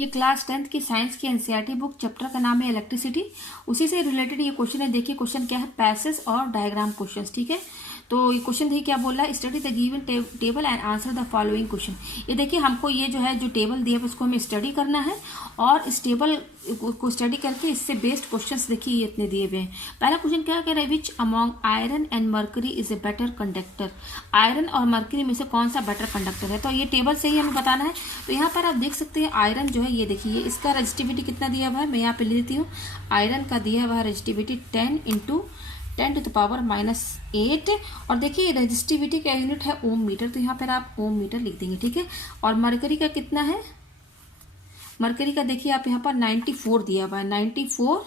ये class 10th की science की एनसीईआरटी बुक, चैप्टर का नाम है इलेक्ट्रिसिटी। उसी से रिलेटेड ये क्वेश्चन है। देखिए क्वेश्चन क्या है, पैसेज और डायग्राम क्वेश्चंस। ठीक है, तो ये क्वेश्चन देखिए क्या बोल रहा है, study the given table and answer the following question. ये देखिए हमको ये जो है जो टेबल दिया है उसको हमें स्टडी करना है और इस टेबल को स्टडी करके इससे बेस्ड क्वेश्चंस देखिए ये इतने दिए हुए हैं। पहला क्वेश्चन क्या कह रहा है, which among iron and mercury is a better conductor. Iron और मर्करी में से कौन सा बेटर कंडक्टर है, तो ये टेबल से ही हमें बताना है। तो यहाँ पर आप देख सकते हैं आयरन जो है ये देखिए इसका रेजिस्टिविटी कितना दिया हुआ है, मैं यहाँ पे लिख देती हूँ। आयरन का दिया हुआ है रेजिस्टिविटी 10 × 10⁻⁸ और देखिए रेजिस्टिविटी का यूनिट है ओम मीटर, तो यहाँ पर आप ओम मीटर लिख देंगे। ठीक है, और मरकरी का कितना है, मरकरी का देखिए आप यहाँ पर 94 दिया हुआ है, 94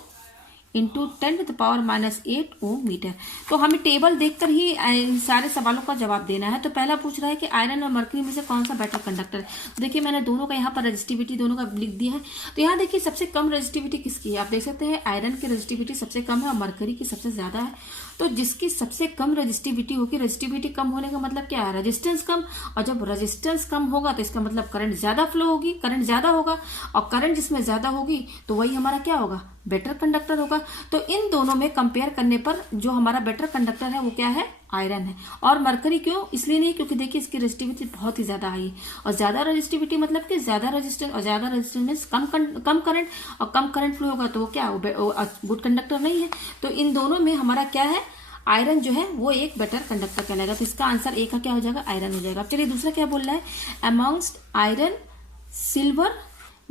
× 10⁻⁸ ओम मीटर। तो हमें टेबल देखकर ही इन सारे सवालों का जवाब देना है। तो पहला पूछ रहा है कि आयरन और मरकरी में से कौन सा बेटर कंडक्टर है। तो देखिए मैंने दोनों का यहाँ पर रेजिस्टिविटी दोनों का लिख दिया है। तो यहाँ देखिए सबसे कम रेजिस्टिविटी किसकी है, आप देख सकते हैं आयरन की रेजिस्टिविटी सबसे कम है और मरकरी की सबसे ज्यादा है। तो जिसकी सबसे कम रेजिस्टिविटी होगी, रेजिस्टिविटी कम होने का मतलब क्या है, रेजिस्टेंस कम, और जब रेजिस्टेंस कम होगा तो इसका मतलब करंट ज्यादा फ्लो होगी, करंट ज्यादा होगा, और करंट जिसमें ज्यादा होगी तो वही हमारा क्या होगा, बेटर कंडक्टर होगा। तो इन दोनों में कंपेयर करने पर जो हमारा बेटर कंडक्टर है वो क्या है, आयरन है। और मरकरी क्यों, इसलिए नहीं क्योंकि देखिए इसकी रेजिस्टिविटी बहुत ही ज्यादा हाई है, और ज्यादा रेजिस्टिविटी मतलब कि ज्यादा रेजिस्टेंस, और ज्यादा रेजिस्टेंस कम करंट, और कम करंट फ्लो होगा तो वो क्या गुड कंडक्टर नहीं है। तो इन दोनों में हमारा क्या है, आयरन जो है वो एक बेटर कंडक्टर कहलाएगा। तो इसका आंसर ए का क्या हो जाएगा, आयरन हो जाएगा। अब चलिए दूसरा क्या बोल रहा है, amongst iron, silver,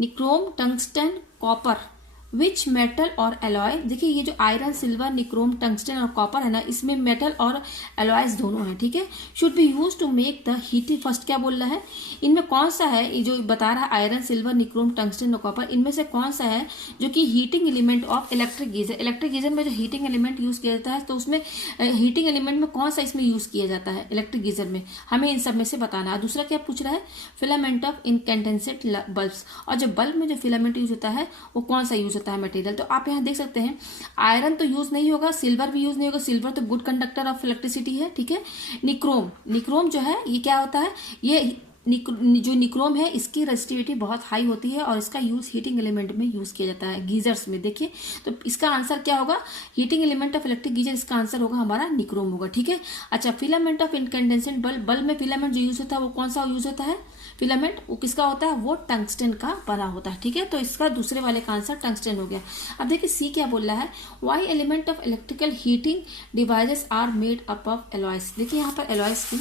nichrome, tungsten, copper which metal और एलॉय। देखिए ये जो आयरन, सिल्वर, निक्रोम, टंगस्टन और कॉपर है ना, इसमें मेटल और एलॉयज दोनों है। ठीक है, should be use to make the heating. First क्या बोल रहा है, इनमें कौन सा है, ये जो बता रहा है आयरन, सिल्वर, निक्रोम, टंगस्टन और कॉपर, इनमें से कौन सा है जो कि heating element of electric geyser. Electric geyser में जो हीटिंग एलिमेंट यूज किया जाता है, तो उसमें हीटिंग एलिमेंट में कौन सा इसमें यूज किया जाता है इलेक्ट्रिक गीजर में, हमें इन सब में से बताना है। दूसरा क्या पूछ रहा है, फिलामेंट ऑफ इनकैंडेसेंट बल्ब्स, और जो बल्ब में जो फिलामेंट यूज होता है वो कौन सा यूज होता है मटेरियल। तो आप यहाँ देख सकते हैं आयरन तो यूज नहीं होगा, सिल्वर भी यूज नहीं होगा, सिल्वर तो गुड कंडक्टर ऑफ इलेक्ट्रिसिटी है। ठीक है, निक्रोम जो है ये क्या होता है, ये जो निक्रोम है इसकी रेजिस्टिविटी बहुत हाई होती है और इसका यूज हीटिंग एलिमेंट में यूज किया जाता है, गीजर्स में। देखिए तो इसका आंसर क्या होगा, heating element of electric geyser, इसका आंसर होगा हमारा निक्रोम होगा। ठीक है, अच्छा filament of incandescent bulb, bulb में फिलामेंट जो यूज होता है वो कौन सा यूज होता है, फिलामेंट वो किसका होता है, वो टंगस्टन का बना होता है। ठीक है, तो इसका दूसरे वाले का आंसर टंगस्टन हो गया। अब देखिए सी क्या बोल रहा है, why element of electrical heating devices are made up of alloys. देखिए यहाँ पर एलॉयज की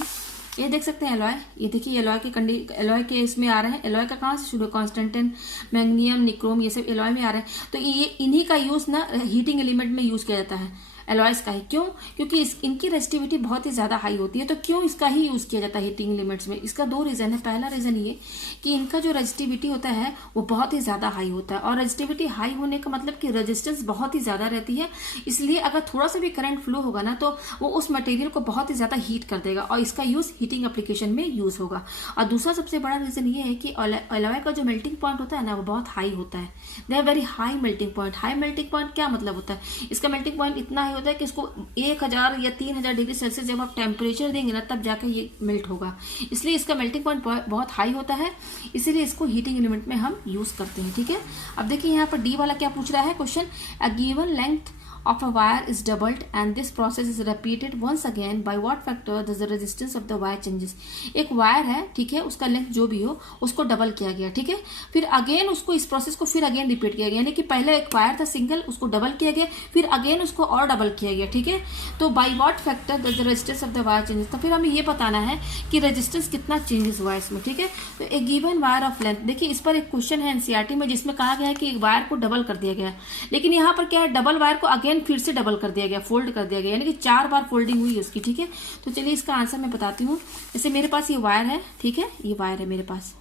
ये देख सकते हैं एलॉय, ये देखिए एलॉय के इसमें आ रहे हैं। एलॉय का कहाँ से शुरू, कॉन्स्टेंटाइन, मैग्नीशियम, निक्रोम, ये सब एलॉय में आ रहे हैं। तो ये इन्हीं का यूज ना हीटिंग एलिमेंट में यूज किया जाता है, एलॉयज का ही। क्यों, क्योंकि इनकी रेजिस्टिविटी बहुत ही ज्यादा हाई होती है। तो क्यों इसका ही यूज किया जाता है हीटिंग एलिमेंट्स में, इसका दो रीजन है। पहला रीजन ये कि इनका जो रेजिस्टिविटी होता है वो बहुत ही ज्यादा हाई होता है, और रेजिस्टिविटी हाई होने का मतलब कि रेजिस्टेंस बहुत ही ज्यादा रहती है, इसलिए अगर थोड़ा सा भी करंट फ्लो होगा ना तो वो उस मटेरियल को बहुत ही ज्यादा हीट कर देगा, और इसका यूज हीटिंग एप्लीकेशन में यूज होगा। और दूसरा सबसे बड़ा रीजन ये है कि एलॉय का जो मेल्टिंग पॉइंट होता है ना वो बहुत हाई होता है, they are very high melting point. High melting point क्या मतलब होता है, इसका मेल्टिंग पॉइंट इतना हाई होता है कि इसको 1000 या 3000 डिग्री सेल्सियस जब आप टेम्परेचर देंगे ना तब जाकर ये मेल्ट होगा, इसलिए इसका मेल्टिंग पॉइंट बहुत हाई होता है, इसीलिए इसको हीटिंग एलिमेंट में हम यूज करते हैं। ठीक है, अब देखिए यहाँ पर डी वाला क्या पूछ रहा है question, a given length of a wire is doubled and this process is repeated once again, by what factor does the resistance of the wire changes। एक वायर है, ठीक है, उसका लेंथ जो भी हो उसको डबल किया गया, ठीक है, फिर अगेन उसको इस प्रोसेस को फिर अगेन रिपीट किया गया, यानी कि पहले एक वायर था सिंगल, उसको डबल किया गया, फिर अगेन उसको और डबल किया गया। ठीक है, तो by what factor does the resistance of the wire changes. तो फिर हमें ये बताना है कि रेजिस्टेंस कितना चेंजेस हुआ है इसमें। ठीक है, तो एक गिवन वायर ऑफ लेंथ, देखिए इस पर एक क्वेश्चन है एनसीईआरटी में जिसमें कहा गया है कि एक वायर को डबल कर दिया गया, लेकिन यहाँ पर क्या है, डबल वायर को अगेन फिर से डबल कर दिया गया, फोल्ड कर दिया गया, यानी कि 4 बार फोल्डिंग हुई है उसकी। ठीक है, तो चलिए इसका आंसर मैं बताती हूँ। जैसे मेरे पास ये वायर है, ठीक है, ये वायर है मेरे पास,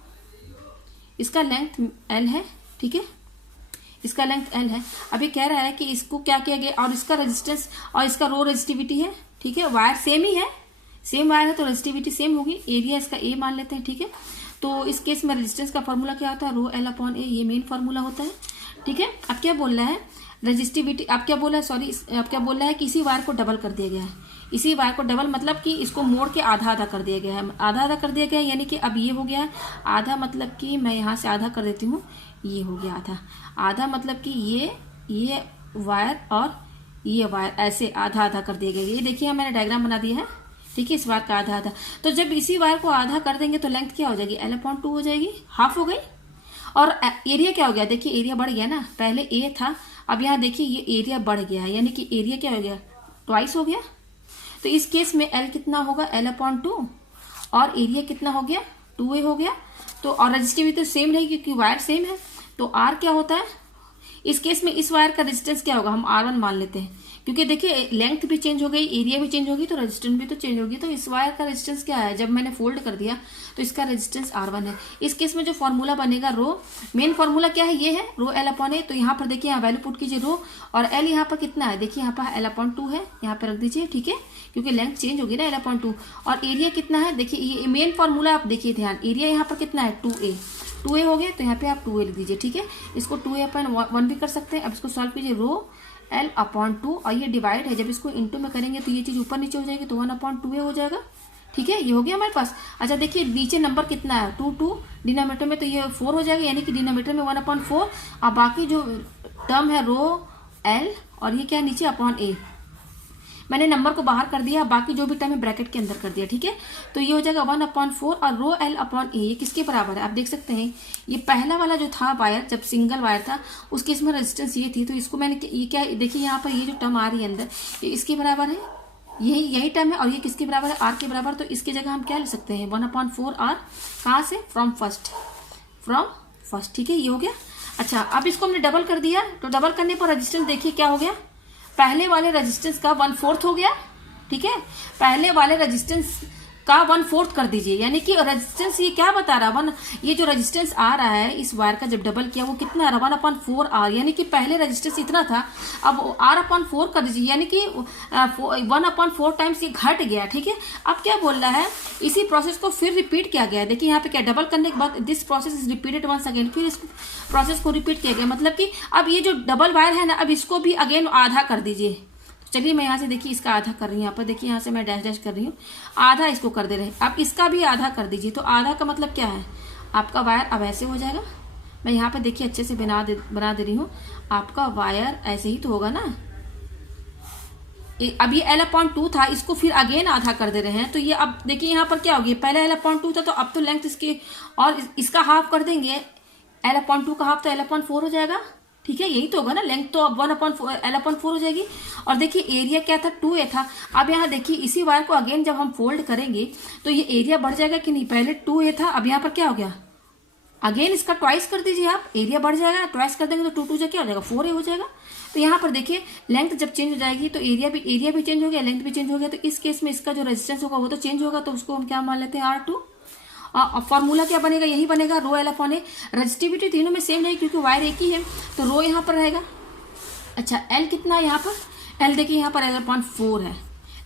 इसका लेंथ L है, ठीक है, इसका लेंथ L है। अभी कह रहा है कि इसको क्या किया गया, और इसका रेजिस्टेंस और इसका रो रेजिस्टिविटी है, ठीक है, वायर सेम ही है, सेम वायर है तो रेजिस्टिविटी सेम होगी। एरिया इसका A मान लेते हैं, ठीक है, तो इस केस में रेजिस्टेंस का फॉर्मूला क्या होता है, रो L/A, ये मेन फॉर्मूला होता है। ठीक है, अब क्या बोल रहा है, रेजिस्टिविटी, आप क्या बोला है, सॉरी, आप क्या बोल रहा है कि इसी वायर को डबल कर दिया गया है, इसी वायर को डबल मतलब कि इसको मोड़ के आधा आधा कर दिया गया है, आधा आधा कर दिया गया है, यानी कि अब ये हो गया है आधा, मतलब कि मैं यहाँ से आधा कर देती हूँ, ये हो गया आधा। आधा मतलब कि ये वायर और ये वायर ऐसे आधा आधा कर दिया गया। ये देखिए मैंने डायग्राम बना दिया है, ठीक है, इस वायर का आधा आधा। तो जब इसी वायर को आधा कर देंगे तो लेंथ क्या हो जाएगी, L/2 हो जाएगी, हाफ हो गई। और एरिया क्या हो गया, देखिए एरिया बढ़ गया ना, पहले ए था, अब यहाँ देखिए ये एरिया बढ़ गया है, यानी कि एरिया क्या हो गया, ट्वाइस हो गया। तो इस केस में L कितना होगा, L/2, और एरिया कितना हो गया, 2a हो गया। तो और रजिस्टिविटी तो सेम रहेगी क्योंकि वायर सेम है। तो R क्या होता है इस केस में, इस वायर का रेजिस्टेंस क्या होगा, हम R1 मान लेते हैं, क्योंकि देखिए लेंथ भी चेंज हो गई, एरिया भी चेंज होगी, तो रेजिस्टेंस भी तो चेंज होगी। तो इस वायर का रेजिस्टेंस क्या है, जब मैंने फोल्ड कर दिया तो इसका रेजिस्टेंस R1 है। इस केस में जो फॉर्मूला बनेगा रो, मेन फॉर्मूला क्या है, ये है रो L/A। तो यहाँ पर देखिए यहाँ वैल्यू पुट कीजिए रो, और L यहाँ पर कितना है, देखिए यहाँ पर L/2 है, यहाँ पर रख दीजिए, ठीक है, क्योंकि लेंथ चेंज होगी ना L/2। और एरिया कितना है, देखिए ये मेन फॉर्मूला आप देखिए ध्यान, एरिया यहाँ पर कितना है 2a हो गया, तो यहाँ पे आप 2a लिख दीजिए, ठीक है। इसको 2a/1 भी कर सकते हैं। अब इसको सॉल्व कीजिए, रो L/2, और ये डिवाइड है, जब इसको इंटू में करेंगे तो ये चीज ऊपर नीचे हो जाएगी, तो 1/2a हो जाएगा, ठीक है, ये हो गया हमारे पास। अच्छा देखिए नीचे नंबर कितना है 2 डिनोमिनेटर में, तो ये 4 हो जाएगा, यानी कि डिनोमिनेटर में 1/4, और बाकी जो टर्म है रो L, और ये क्या है नीचे A। मैंने नंबर को बाहर कर दिया, बाकी जो भी टर्म है ब्रैकेट के अंदर कर दिया, ठीक है। तो ये हो जाएगा 1/4, और रो L/A ये किसके बराबर है, आप देख सकते हैं, ये पहला वाला जो था वायर, जब सिंगल वायर था उस केस में रेजिस्टेंस ये थी, तो इसको मैंने ये क्या, देखिए यहाँ पर ये जो टर्म आ रही है अंदर, ये इसके बराबर है, यही टर्म है, और ये किसके बराबर है, R के बराबर। तो इसकी जगह हम क्या ले सकते हैं, 1/4R, कहाँ से, फ्रॉम फर्स्ट, ठीक है, ये हो गया। अच्छा अब इसको हमने डबल कर दिया, तो डबल करने पर रेजिस्टेंस देखिए क्या हो गया, पहले वाले रेजिस्टेंस का 1/4 हो गया, ठीक है, पहले वाले रेजिस्टेंस का 1/4 कर दीजिए, यानी कि रेजिस्टेंस ये क्या बता रहा है, ये जो रेजिस्टेंस आ रहा है इस वायर का जब डबल किया वो कितना आ रहा है 1/4R, यानी कि पहले रेजिस्टेंस इतना था, अब R/4 कर दीजिए, यानी कि 1/4 टाइम्स ये घट गया, ठीक है। अब क्या बोल रहा है, इसी प्रोसेस को फिर रिपीट किया गया है, देखिए यहाँ पे क्या, डबल करने के बाद this process is repeated once again, फिर इस प्रोसेस को रिपीट किया गया, मतलब कि अब ये जो डबल वायर है ना, अब इसको भी अगेन आधा कर दीजिए। चलिए मैं यहाँ से देखिए इसका आधा कर रही हूँ, यहाँ पर देखिए यहाँ से मैं डैश डैश कर रही हूँ, आधा इसको कर दे रहे हैं। अब इसका भी आधा कर दीजिए, तो आधा का मतलब क्या है, आपका वायर अब ऐसे हो जाएगा। मैं यहाँ पे देखिए अच्छे से बना दे रही हूँ, आपका वायर ऐसे ही तो होगा ना। अब ये L/2 था, इसको फिर अगेन आधा कर दे रहे हैं, तो ये अब देखिए यहाँ पर क्या होगी, पहले L/2 था, तो अब तो लेंथ इसकी और इसका हाफ कर देंगे, L/2 का हाफ तो L/4 हो जाएगा, ठीक है, यही तो होगा ना, लेंथ तो अब 1/L/4 हो जाएगी। और देखिए एरिया क्या था, 2a था। अब यहाँ देखिए इसी वायर को अगेन जब हम फोल्ड करेंगे तो ये एरिया बढ़ जाएगा कि नहीं, पहले 2a था, अब यहाँ पर क्या हो गया, अगेन इसका ट्वाइस कर दीजिए आप, एरिया बढ़ जाएगा, ट्वाइस कर देंगे तो 2 क्या हो जाएगा, 4a हो जाएगा। तो यहाँ पर देखिए लेंथ जब चेंज हो जाएगी तो एरिया भी चेंज हो गया, लेंथ भी चेंज हो गया, तो इस केस में इसका जो रेजिस्टेंस होगा वो तो चेंज होगा, तो उसको हम क्या मान लेते हैं, R2। फॉर्मूला क्या बनेगा, यही बनेगा रो L/A। रजिस्टिविटी तीनों में सेम है क्योंकि वायर एक ही है, तो रो यहाँ पर रहेगा। अच्छा L कितना है यहाँ पर, L देखिए यहाँ पर L/4 है,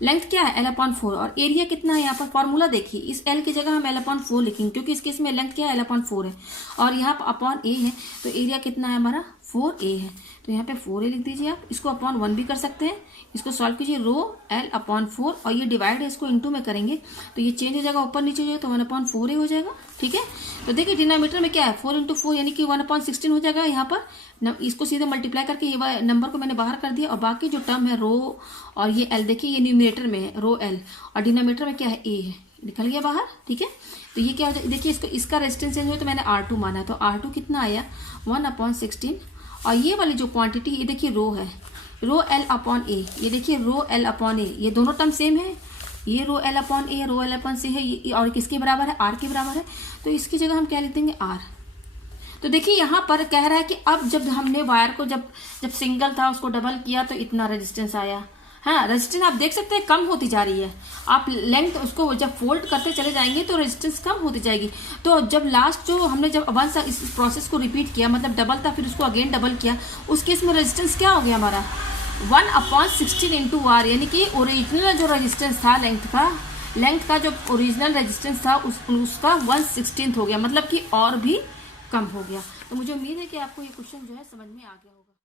लेंथ क्या है L/4, और एरिया कितना है यहाँ पर, फॉर्मूला देखिए, इस L की जगह हम L/4 लिखेंगे क्योंकि इस केस में लेंथ क्या है L/4 है, और यहाँ पर अपॉन A है, तो एरिया कितना है हमारा 4a है, तो यहाँ पे 4a लिख दीजिए आप, इसको अपॉन 1 भी कर सकते हैं। इसको सॉल्व कीजिए, रो L/4, और ये डिवाइड है, इसको इंटू में करेंगे तो ये चेंज हो जाएगा, ऊपर नीचे हो जाएगा, तो 1/4a हो जाएगा, ठीक है। तो देखिए डिनोमिनेटर में क्या है, 4 × 4 यानी कि 1/16 हो जाएगा यहाँ पर, इसको सीधे मल्टीप्लाई करके ये नंबर को मैंने बाहर कर दिया, और बाकी जो टर्म है रो और ये L, देखिए ये न्यूमिनेटर में है रो L, और डिनोमिनेटर में क्या है A है, निकल गया बाहर, ठीक है। तो ये क्या हो जाए, देखिए इसका रेजिस्टेंस चेंज हुआ तो मैंने R2 माना, तो R2 कितना आया 1/16, और ये वाली जो क्वांटिटी ये देखिए रो है, रो L/A, ये देखिए रो L/A, ये दोनों टर्म सेम है, ये रो L/A रो L/C है, और किसके बराबर है, R के बराबर है, तो इसकी जगह हम क्या लिख देंगे R। तो देखिए यहाँ पर कह रहा है कि अब जब हमने वायर को जब सिंगल था उसको डबल किया तो इतना रेजिस्टेंस आया, हाँ रेजिस्टेंस आप देख सकते हैं कम होती जा रही है, आप लेंथ उसको जब फोल्ड करते चले जाएंगे तो रेजिस्टेंस कम होती जाएगी। तो जब लास्ट जो हमने जब वंस इस प्रोसेस को रिपीट किया, मतलब डबल था फिर उसको अगेन डबल किया, उस केस में रेजिस्टेंस क्या हो गया हमारा 1/16 × R, यानी कि ओरिजिनल जो रेजिस्टेंस था लेंथ का जो ओरिजिनल रेजिस्टेंस था उसका 1/16 हो गया, मतलब कि और भी कम हो गया। तो मुझे उम्मीद है कि आपको ये क्वेश्चन जो है समझ में आ गया होगा।